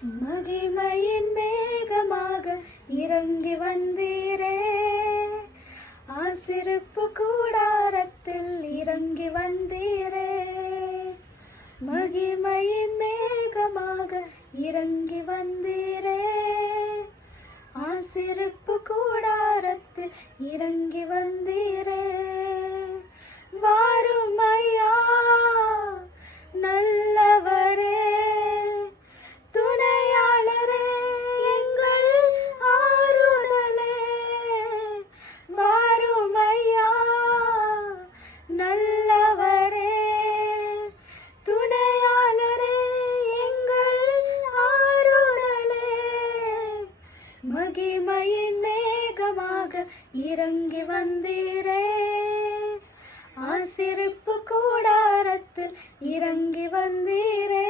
மகிமையின் மேகமாக இறங்கி வந்தீரே, ஆசிரிப்பு கூடாரத்தில் இறங்கி வந்தீரே. மகிமையின் மேகமாக இறங்கி வந்தீரே, ஆசிரிப்பு கூடாரத்தில் இறங்கி வந்தீரே. வாரும் ஐயா நல்லவரே, துணையாளரே, எங்கள் ஆறுதலே. வாரும் ஐயா நல்லவரே, துணையாளரே, எங்கள் ஆறுதலே. மகிமையின் மேகமாக இறங்கி வந்தீரே, ஆசிரிப்பு கூடாரத்தில் இறங்கி வந்தீரே.